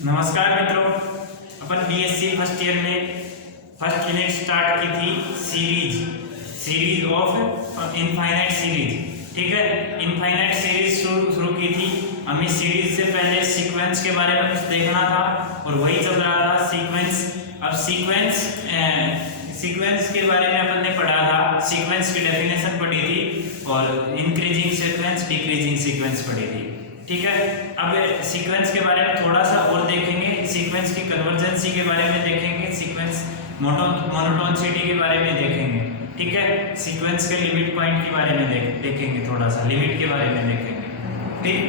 नमस्कार मित्रों, अपन BSc first year में फर्स्ट यूनिट स्टार्ट की थी सीरीज ऑफ इनफाइनाइट सीरीज। ठीक है, इनफाइनाइट सीरीज शुरू की थी। हम इस सीरीज से पहले सीक्वेंस के बारे में कुछ देखना था और वही चल रहा था सीक्वेंस। अब सीक्वेंस के बारे में अपन ने पढ़ा था, सीक्वेंस की डेफिनेशन पढ़ी थी और इंक्रीजिंग सीक्वेंस डिक्रीजिंग सीक्वेंस पढ़ी थी। ठीक है, अब सीक्वेंस के बारे में थोड़ा सा और देखेंगे, सीक्वेंस की कन्वर्जेंसी के बारे में देखेंगे, सीक्वेंस मोनोटोनिसिटी के बारे में देखेंगे। ठीक है, सीक्वेंस के लिमिट पॉइंट के बारे में देखेंगे, थोड़ा सा लिमिट के बारे में देखेंगे। ठीक,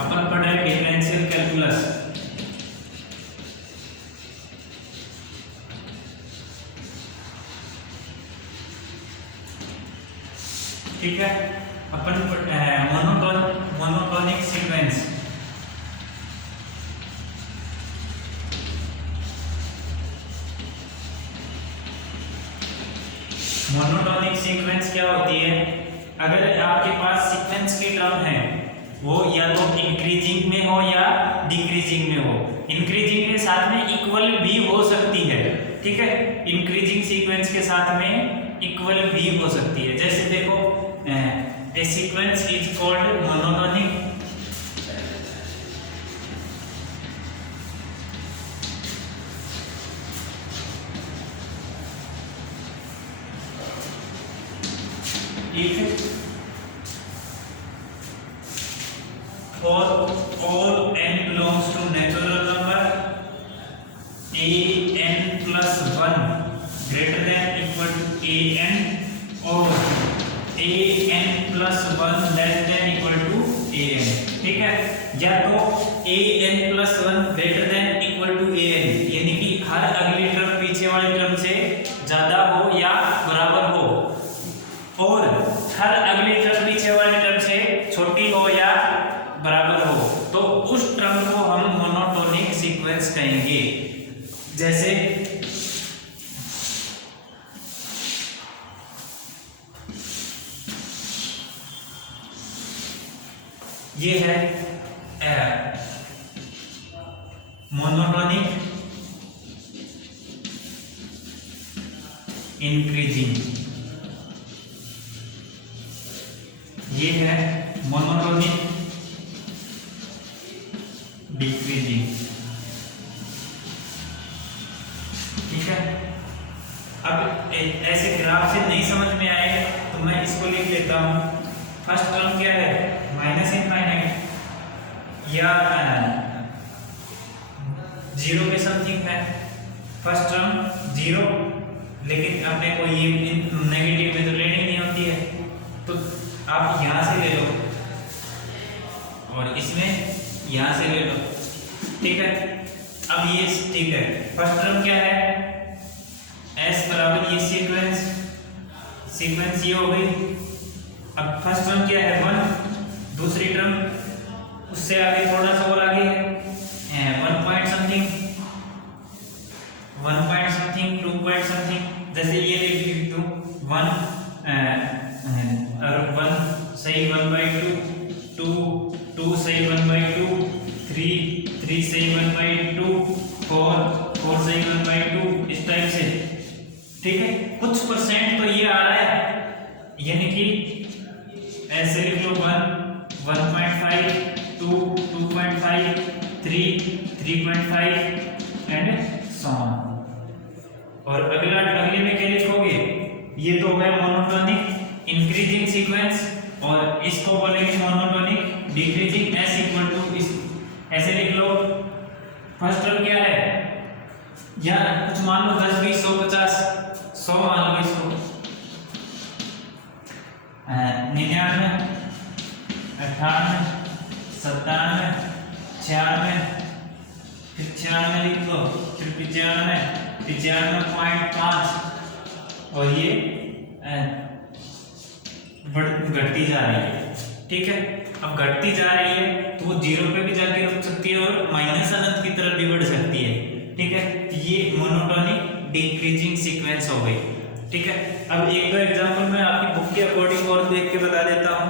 अपन पढ़ रहे हैं डिफरेंशियल कैलकुलस। ठीक है, अपन मोनोटोनिक सीक्वेंस। मोनोटोनिक सीक्वेंस क्या होती है? अगर आपके पास सीक्वेंस की टर्म है, वो या तो इंक्रीजिंग में हो या डिक्रीजिंग में हो। इंक्रीजिंग के साथ में इक्वल भी हो सकती है। ठीक है, इंक्रीजिंग सीक्वेंस के साथ में इक्वल भी हो सकती है। जैसे देखो, a sequence is called monotonic if for all n belongs to natural number a n plus 1 greater than equal to a n or a n plus 1 less than equal to a n। ठीक है, या तो a n plus 1 greater than equal to a n, यानी कि हर अगली term पीछे वाली term से ज्यादा हो या बराबर हो, और हर अगली टर्म पीछे वाली टर्म से छोटी हो या बराबर हो, तो उस टर्म को हम मोनोटोनिक सीक्वेंस कहेंगे। जैसे ये है मोनोटोनिक इंक्रीजिंग, ये है मोनोटोनिक डिक्रीजिंग। ठीक है, अब ऐसे ग्राफ से नहीं समझ में आए तो मैं इसको लिख लेता हूं। फर्स्ट टर्म क्या है? माइनस इनफाइनाइट या जीरो के समथिंग है। फर्स्ट टर्म जीरो, लेकिन अपने को ये नेगेटिव में तो लेनी नहीं होती है, तो आप यहां से ले लो और इसमें यहां से ले लो। ठीक है, अब ये ठीक है, फर्स्ट टर्म क्या है? s बराबर ये सीक्वेंस ये हो गई। अब फर्स्ट टर्म क्या है? 1, दूसरी टर्म उससे आगे थोड़ा सा और आगे है 1 पॉइंट समथिंग, 2 पॉइंट समथिंग। जैसे ये लिख दूं 1 और 1 सही 1/2, 2 सही 1/2, 3 सही 1/2, 4 सही 1/2, इस टाइप से। ठीक है, कुछ परसेंट तो ये आ रहा है, यानी कि ऐसे लिख लो 1.5, 2, 2.5, 3.5 एंड सो ऑन। और अगले में क्या लिखोगे? ये तो हो गया मोनोटोनिक इंक्रीजिंग सीक्वेंस, और इसको बोलेंगे monotonic decreasing. s equal to इस ऐसे लिख लो। फर्स्ट टर्म क्या है? या कुछ मान लो 10, 20, 100, 50, 100 मान लो इसको। 99, 98, 97, 96, फिर 96 लिख लो, फिर 95, 95.5, और ये घटती जा रही है। ठीक है, अब घटती जा रही है तो वो जीरो पे भी जाके रुक सकती है और माइनस अनंत की तरफ भी बढ़ सकती है। ठीक है, ये मोनोटोनिक डिक्रीजिंग सीक्वेंस हो गई। ठीक है, अब एक दो एग्जांपल मैं आपकी बुक के अकॉर्डिंग और देख के बता देता हूं।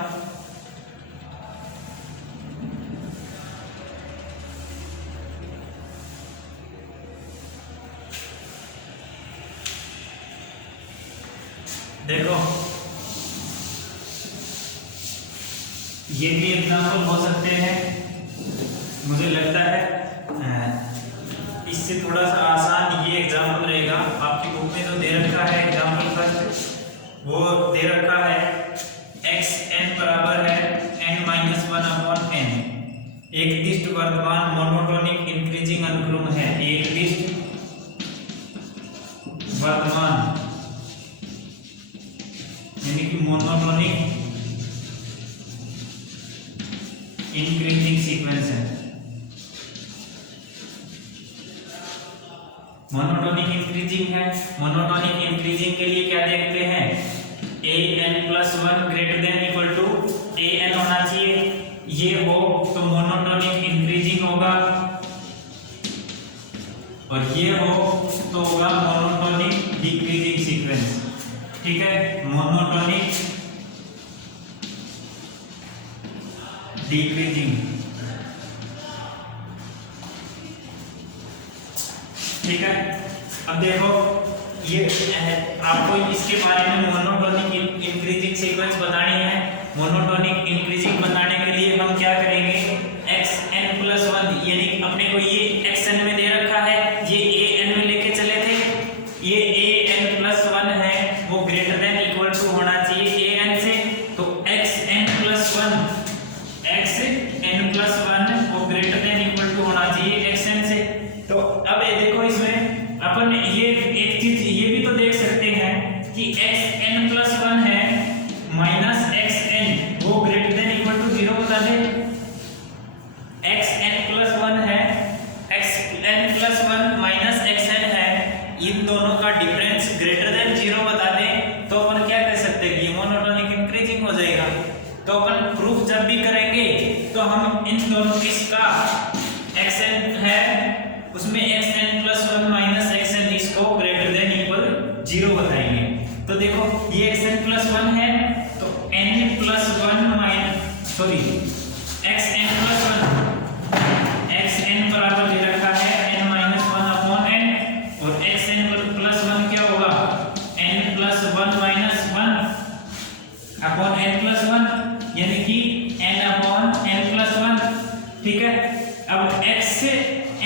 देखो ये भी एग्जाम्पल हो सकते हैं, मुझे लगता है इससे थोड़ा सा आसान ये एग्जाम्पल रहेगा। आपकी बुक में जो दे रखा है एग्जाम्पल फर्स्ट, वो दे रखा है एक्स एन बराबर है n-1/n। एक दिष्ट वर्तमान मोनोटोनिक इंक्रीजिंग अनुक्रम है। एक दिष्ट वर्तमान यानी कि मोनोटोनिक इंक्रीजिंग सीक्वेंस है। मोनोटोनिक इंक्रीजिंग है। मोनोटोनिक इंक्रीजिंग के लिए क्या देखते हैं, an+1 greater than equal to an होना चाहिए। ये हो तो मोनोटोनिक इंक्रीजिंग होगा, और ये हो तो होगा मोनोटोनिक डिक्रीजिंग सीक्वेंस। ठीक है, मोनोटोनिक डिक्रीजिंग। ठीक है, अब देखो ये आपको इसके बारे में मोनोटोनिक इंक्रीजिंग सीक्वेंस बतानी है। मोनोटोनिक इंक्रीजिंग बताने के लिए हम क्या करेंगे, xn+1 यानी अपने को ये xn में दे रखा है, ये an में लेके चले थे, ये an+1 है वो ग्रेटर देन इक्वल टू होना चाहिए an से, तो xn+1 वो ग्रेटर देन इक्वल टू होना चाहिए xn से। तो अब ये देखो इसमें अपन ये एक चीज ये भी तो देख सकते हैं कि xn+1 है माइनस xn वो ग्रेटर देन इक्वल टू 0 बता दे। xn+1 है, xn+1 माइनस xn है, इन दोनों का डिफरेंस ग्रेटर देन 0 बता दे, तो अपन क्या कर सकते हैं, ये मोनोटोनिक इंक्रीजिंग हो जाएगा। तो अपन प्रूफ जब भी करेंगे तो हम इन दोनों इसका xn है उसमें xn+1 माइनस xn इसको ग्रेटर देन इक्वल 0 बताएंगे। तो देखो ये xn+1 है तो n+1 minus sorry xn+1 xn बराबर दे रखा है n-1/n, और xn+1 क्या होगा n+1 माइनस 1/n+1 यानी कि n/n+1। ठीक है, अब x से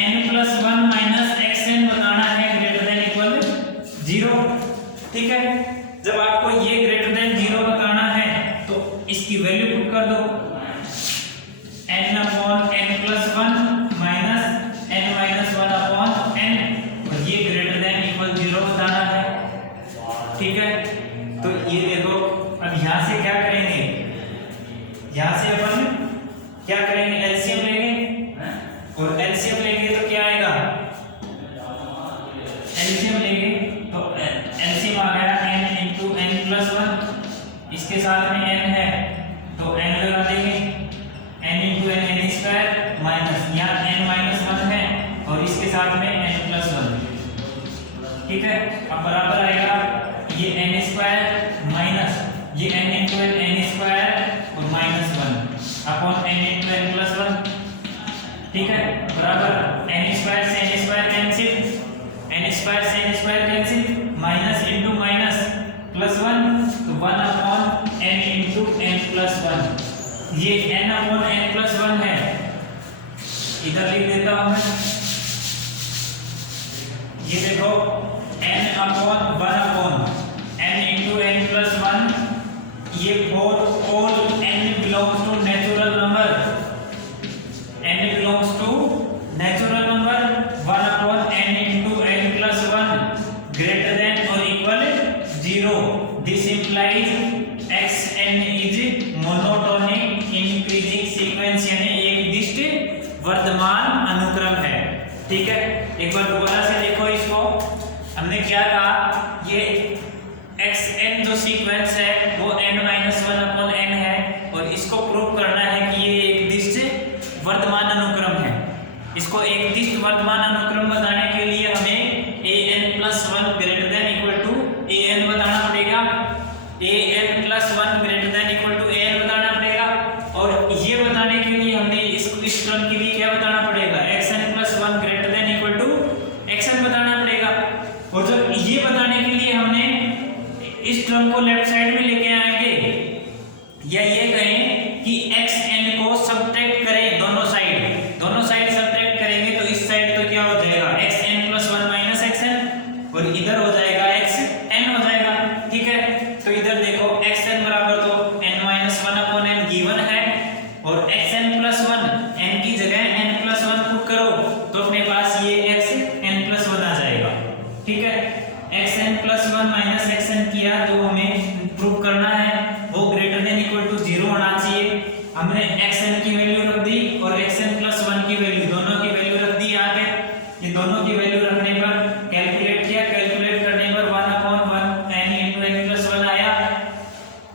n+1 माइनस xn बताना है ग्रेटर देन इक्वल 0। ठीक है, जब आपको ये ग्रेटर देन 0 बताना है तो इसकी वैल्यू पुट कर दो, n/n+1 माइनस n-1/n, और ये ग्रेटर देन इक्वल 0 बताना है। ठीक है, तो ये देखो अब यहां से क्या करेंगे, यहां से अपन क्या करेंगे, एलसीएम लेंगे, और एलसीएम लेंगे तो क्या आएगा, एलसीएम लेंगे तो एलसीएम आ गया n×n+1, इसके साथ में n है तो n लगा देंगे, n×n माइनस यहाँ n-1 है और इसके साथ में n+1। ठीक है, अब बराबर आएगा ये n² माइनस ये n×n² और -1 अपॉन n×n+1। ठीक है, बराबर n² से n² कैंसिल, n² से n² cancel, minus into minus +1 तो 1/n×n+1। ये n/n+1 है, इधर लिख देता हूं मैं, ये देखो n/1/n n×n+1, ये for all n belongs to natural number, n belongs to natural number 1/n×n+1 greater than और equal 0। This implies xn is monotonic increasing sequence, यानी एक दिष्ट वर्तमान अनुक्रम है। ठीक है, एक बार दोबारा से देखो इसको, हमने क्या कहा, ये xn जो सीक्वेंस है वो n-1/n है, और इसको प्रूव करना है कि ये एक दिष्ट वर्तमान अनुक्रम है। इसको एक दिष्ट वर्तमान अनुक्रम बताने के लिए हमें an+1 greater than equal to an बताना पड़ेगा, an+1 greater than equal to an बताना पड़ेगा, और ये बताने के लिए हमें इस क्रम के लिए क्या बताना पड़ेगा, xn+1 greater than equal to xn बताना पड़ेगा। और जब ये बताने के लिए हमने इस क्रम वन को लेफ्ट साइड में लेके आएंगे, या ये कहें कि एक्स एन को सब्ट्रैक्ट करें दोनों साइड सब्ट्रैक्ट करेंगे तो इस साइड तो क्या हो जाएगा x n plus one minus x n, और इधर हो जाएगा एक्स एन हो जाएगा। ठीक है, तो इधर देखो एक्स एन बराबर तो n minus one upon n given है, और x n plus one n की जगह एन प्लस वन पुट करो तो अपने पास ये एक्स एन प्लस वन आ जाएगा। ठीक है, x n plus one minus x n किया, जो हमें प्रूव करना है वो ग्रेटर देन इक्वल टू 0 होना चाहिए। हमने एक्स एन की वैल्यू रख दी और एक्स एन प्लस वन की वैल्यू, दोनों की वैल्यू रख दी आगे। ये दोनों की वैल्यू रखने पर कैलकुलेट किया, कैलकुलेट करने पर 1 upon 1 n into n plus 1 आया।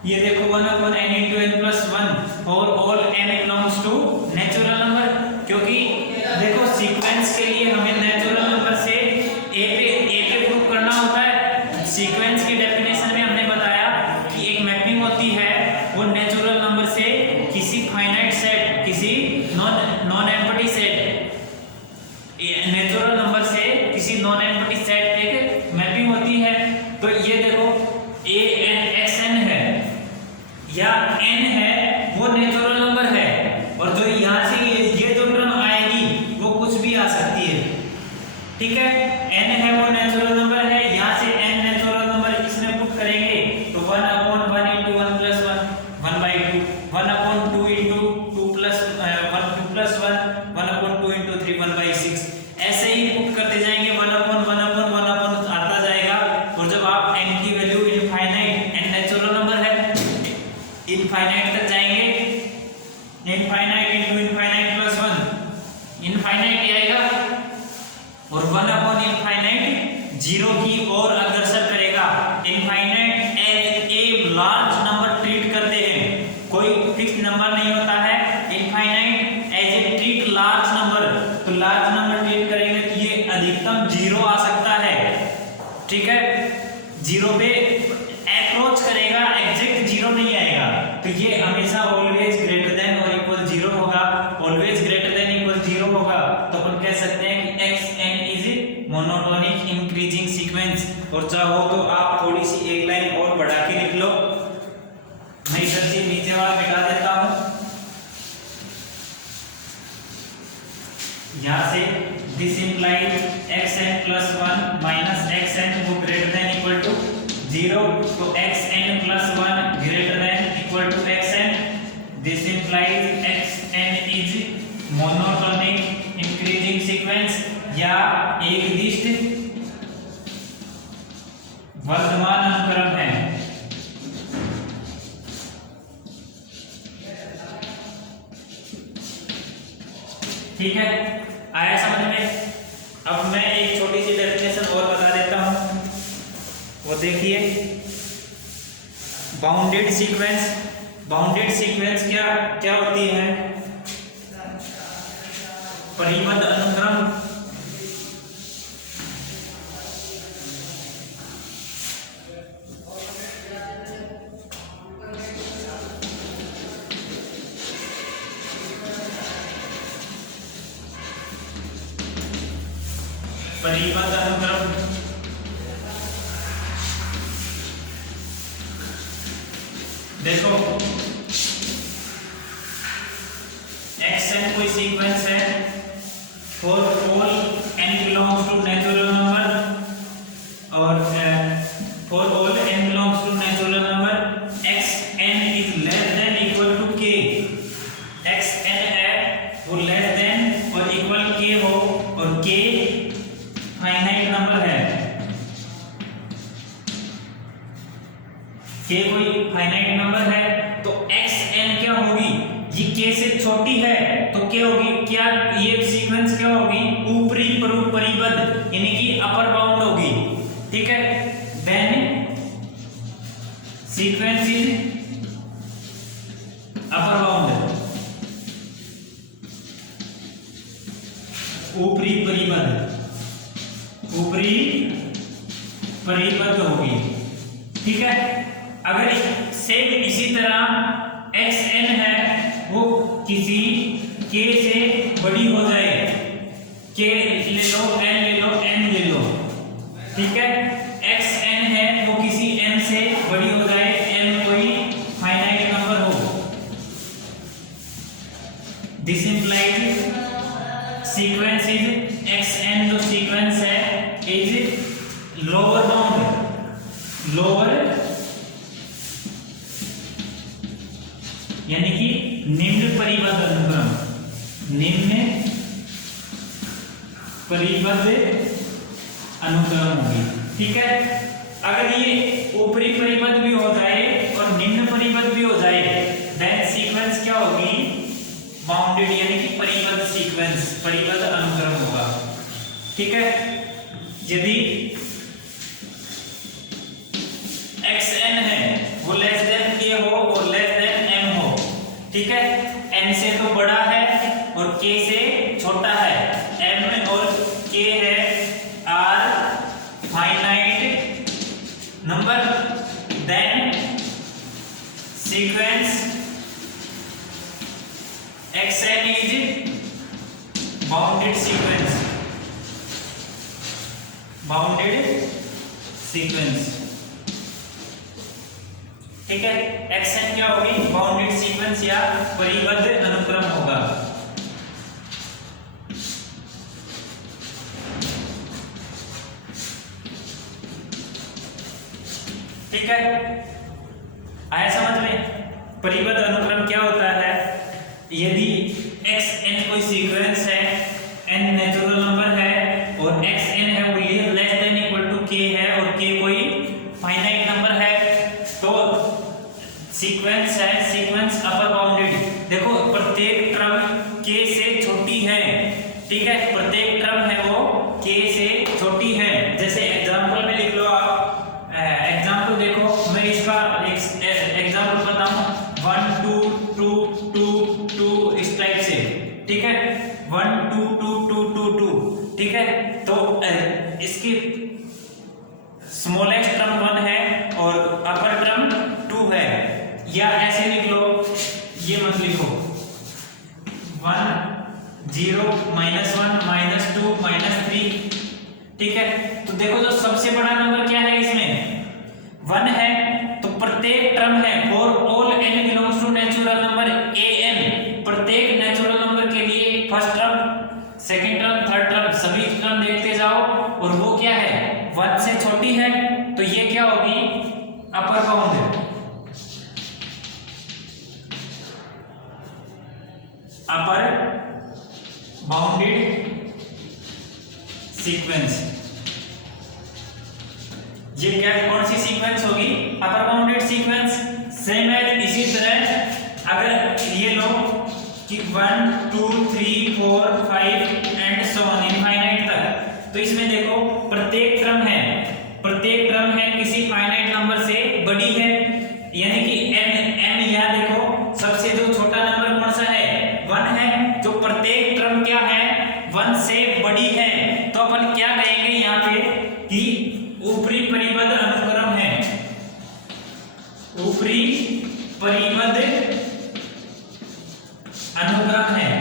ये देखो 1 upon n into n plus 1 for all n belongs to natural number, क्योंकि देखो सीक्वेंस के लिए हमें नेचुरल नंबर से ए पे प्रूव करना होता है। सीक्वेंस की डेफिनेशन में हमने बताया कि एक मैपिंग होती है वो नेचुरल नंबर से किसी फाइनाइट सेट, किसी non empty set, natural number से किसी नॉन एम्प्टी सेट एक मैपिंग होती है। तो ये देखो ए एन एक्स एन है या एन है वो नेचुरल नंबर है, और जो यहाँ से ये जो टर्म आएगी वो कुछ भी आ सकती है। ठीक है, n है वो नेचुरल नंबर है, यहाँ से n नेचुरल नंबर इसमें पुट करेंगे तो 1 upon 1 into 1 plus 1 1/2, 1 upon 2 into 2 plus 1 2 plus 1 1 upon 2 into 3 1/6, ऐसे ही पुट करते जाएंगे 1 अपॉन 1 अपॉन 1 अपॉन आता जाएगा। और जब आप n की value infinite, n natural number है, इनफाइनाइट तक जाएंगे, infinite into infinite plus 1 infinite ही आएगा, और 1 अपॉन इनफाइनाइट 0 की ओर अग्रसर करेगा। Infinite as a large number treat करते हैं, कोई फिक्स नंबर नहीं होता है। Infinite as a treat large number, तो लार्ज नंबर ट्रीट करेंगे तो ये अधिकतम 0 आ सकता है। ठीक है, 0 पे अप्रोच करेगा, एग्जैक्ट 0 नहीं आएगा, तो ये हमेशा ऑलवेज ग्रेटर देन और इक्वल 0 होगा। ऑलवेज ग्रेटर देन इक्वल 0 होगा तो अपन कह सकते हैं कि x n is monotonic increasing sequence. और चाहो तो आप थोड़ी सी एक लाइन और बढ़ा के लिख लो, मैं इधर से नीचे वाला मिटा देता हूं। यहाँ से this implies x n plus 1 minus x n वो ग्रेटर देन इक्वल टू 0, तो x n plus 1 greater than equal to x n. This implies x n is monotonic increasing sequence या एक दिष्ट वर्धमान अनुक्रम है। ठीक है, आया समझ में? अब मैं एक छोटी सी डेफिनेशन और बता देता हूं, वो देखिए। बाउंडेड सीक्वेंस, बाउंडेड सीक्वेंस क्या होती है? परिबद्ध अनुक्रम। परिबद्ध अनुक्रम देखो, एक्स एन कोई सीक्वेंस है for all n belongs to natural number, और for all n belongs to natural number x n is less than equal to k। X n है वो लेस देन और इक्वल k हो, और k finite number है। k कोई finite number है तो एक्स एन क्या होगी? ये k से छोटी है तो क्या होगी? क्या ये सीक्वेंस क्या होगी? ऊपरी परिबद्ध, यानी कि अपर बाउंड होगी। ठीक है, then sequence is upper bound, ऊपरी परिबद्ध होगी। ठीक है, अगर सेम इसी तरह एक्स एन है वो किसी k से बड़ी हो जाए, k ले लो, n ले लो, n ले लो। ठीक है, एक्स एन है वो किसी m से बड़ी हो जाए, n कोई फाइनाइट नंबर हो, this implied sequence is xn, जो सीक्वेंस है इज लोअर बाउंड, लोअर यानी कि निम्न परिबद्ध अनुक्रम, निम्न परिबद्ध अनुक्रम होगी। ठीक है, अगर ये ऊपरी परिबद्ध भी हो जाए और निम्न परिबद्ध भी हो जाए, देन सीक्वेंस क्या होगी, बाउंडेड यानी कि परिबद्ध सीक्वेंस, परिबद्ध अनुक्रम होगा। ठीक है, यदि xn है वो लेस देन k हो और लेस देन m हो, ठीक है, n से तो बड़ा है और k से छोटा है, m और k है are finite number, then sequence xn is bounded sequence, bounded sequence। ठीक है, xn क्या होगी, बाउंडेड सीक्वेंस या परिबद्ध अनुक्रम होगा। ठीक है, आया समझ में? परिबद्ध अनुक्रम क्या होता है, यदि xn कोई सीक्वेंस है, n नेचुरल नंबर है और xn है वो less than equal to k है और k कोई फाइनाइट नंबर है, तो सीक्वेंस है, सीक्वेंस अपर बाउंडेड। देखो प्रत्येक टर्म k से छोटी है, ठीक है, प्रत्येक टर्म है वो k से छोटी है। जैसे एग्जांपल में लिख लो आप, एग्जांपल देखो, मैं इसका एग्जांपल बताऊं, 1 2 2 2 2 इस टाइप से, ठीक है, 1 2 2 2 2 2, ठीक है, तो इसकी स्मॉलेस्ट टर्म 1 है और अपर टर्म 2 है, या ऐसे लिख लो, ये मत लिखो 1 0 -1 -2 -3, ठीक है। तो देखो जो सबसे बड़ा नंबर क्या है इसमें 1 है, तो प्रत्येक टर्म है for all n belongs to natural number an, प्रत्येक नेचुरल नंबर के लिए first term, second term, third term, सभी टर्म देखते जाओ और वो क्या है 1 से छोटी है, तो ये क्या होगी अपर बाउंड, अपर बाउंडेड सीक्वेंस। ये क्या कौन सी सीक्वेंस होगी, अपर बाउंडेड सीक्वेंस। सेम है इसी तरह अगर ये लो कि 1 2 3 4 5 एंड सो ऑन इनफाइनाइट तक, तो इसमें देखो प्रत्येक टर्म है किसी फाइनाइट नंबर से बड़ी है, यानी कि n या देखो सबसे जो छोटा नंबर कौन सा है 1 है, जो प्रत्येक टर्म क्या है 1 से बड़ी है, तो अपन क्या कहेंगे यहाँ पे कि ऊपरी परिबद्ध अनुक्रम है, ऊपरी परिबद्ध अनुक्रम है।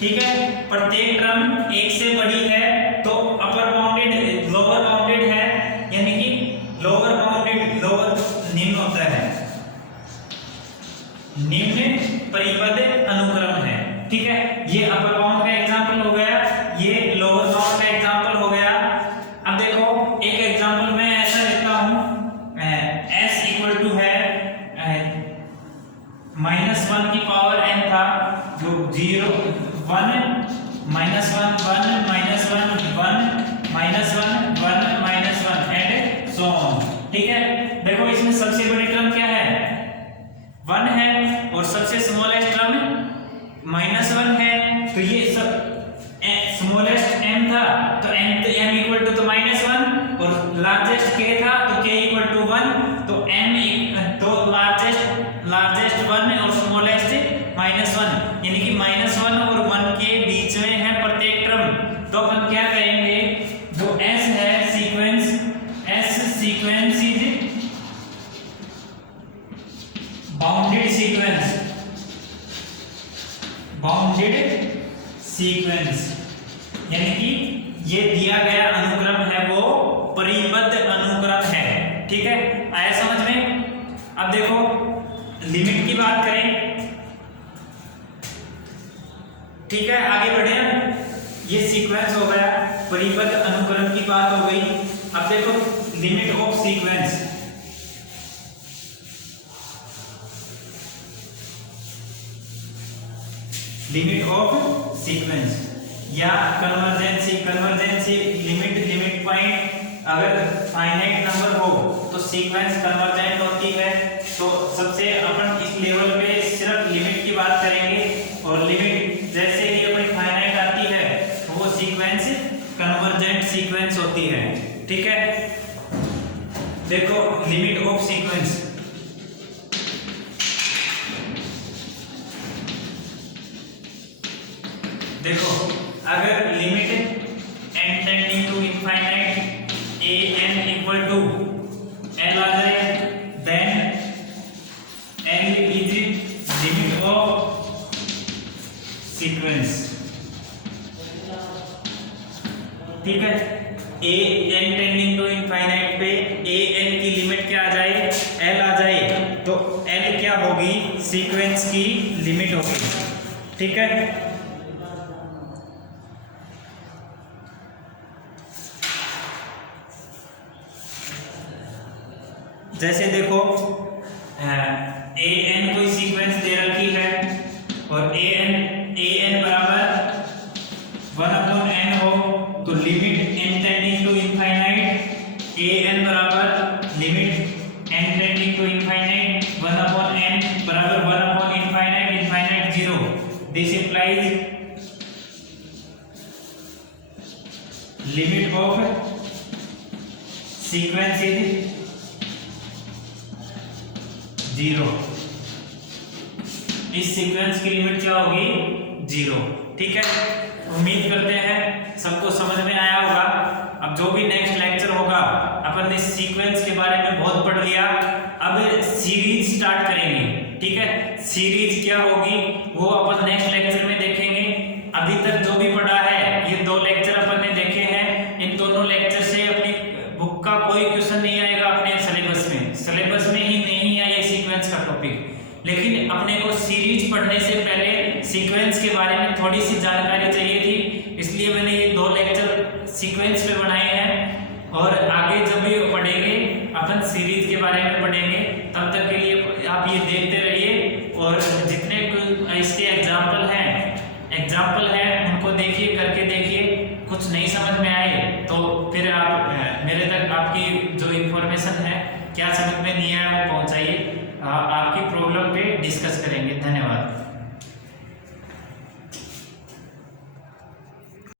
ठीक है, प्रत्येक टर्म 1 से बड़ी है तो अपर बाउंडेड लोअर बाउंडेड है, यानी कि लोअर बाउंडेड, लोअर निम्न होता है, निम्न परिबद्ध अनुक्रम है। ठीक है, ये अपर बाउंड का एग्जांपल हो गया, ये लोअर बाउंड का एग्जांपल हो गया। अब देखो एक एग्जांपल में ऐसा लिखता हूं, s इक्वल टू है -1 की पावर n था, जो 0 1 -1 1 -1 1 -1 एंड सो ऑन। ठीक है, देखो इसमें सबसे बड़ी टर्म क्या है 1 है और सबसे स्मॉलेस्ट टर्म -1 है, तो ये सब स्मॉलेस्ट m था तो m इक्वल टू तो -1 और लार्जेस्ट k था तो k इक्वल टू 1, तो m तो लार्जेस्ट 1 और स्मॉलेस्ट -1, यानी कि -1 और 1 के बीच में है प्रत्येक टर्म, तो अपन क्या कहेंगे जो s है सीक्वेंस इज बाउंडेड सीक्वेंस, यानी कि ये दिया गया अनुक्रम है वो परिबद्ध अनुक्रम है। ठीक है, आया समझ में? अब देखो लिमिट की बात करें, ठीक है, आगे बढ़े हम। ये सीक्वेंस हो गया, परिबद्ध अनुक्रम की बात हो गई। अब देखो limit of sequence, limit of sequence या कन्वर्जेंसी। कन्वर्जेंसी लिमिट पॉइंट अगर फाइनाइट नंबर हो तो सीक्वेंस कन्वर्जेंट होती है। तो सबसे अपन इस लेवल पे सिर्फ लिमिट की बात करेंगे, और लिमिट जैसे ही अपनी फाइनाइट आती है तो वो सीक्वेंस कन्वर्जेंट सीक्वेंस होती है। ठीक है, देखो लिमिट ऑफ सीक्वेंस, देखो अगर limit n tending to infinite a n equal to l आ जाए, then l is limit of sequence. ठीक है, a n tending to infinite पे a n की लिमिट क्या आ जाए, l आ जाए, तो l क्या होगी, सीक्वेंस की लिमिट होगी। ठीक है, जैसे देखो ए एन कोई सीक्वेंस दे रखी है और ए एन बराबर 1/n हो, तो limit n tending to infinite a n बराबर limit n tending to infinite 1/n बराबर 1 infinite infinite 0। This implies limit of sequence is 0। इस सीक्वेंस की लिमिट क्या होगी, 0। ठीक है, उम्मीद करते हैं सबको समझ में आया होगा। अब जो भी नेक्स्ट लेक्चर होगा, अपन ने सीक्वेंस के बारे में बहुत पढ़ लिया, अब सीरीज स्टार्ट करेंगे। ठीक है, सीरीज क्या होगी वो अपन नेक्स्ट लेक्चर में देखेंगे। अभी तक जो भी पढ़ा है, ये 2 लेक्चर अपन ने देखे हैं, इन दोनों लेक्चर से अपनी बुक का कोई क्वेश्चन नहीं आएगा अपने सिलेबस में। सिलेबस में ही नहीं है ये सीक्वेंस का टॉपिक, लेकिन अपने को सीरीज पढ़ने से पहले सीक्वेंस के बारे में थोड़ी सी जानकारी चाहिए थी, इसलिए मैंने ये 2 लेक्चर सीक्वेंस पे बनाए हैं। और आगे जब भी पढ़ेंगे अपन सीरीज के बारे में पढ़ेंगे, तब तक के लिए आप ये देखते रहिए। और जितने इसके एग्जाम्पल हैं उनको देखिए, करके देखिए। कुछ नहीं समझ में आए तो फिर आप मेरे तक आपकी जो इन्फॉर्मेशन है, क्या समझ में नहीं आया वो पहुंचाइए। आपकी प्रॉब्लम पे डिस्कस करेंगे। धन्यवाद।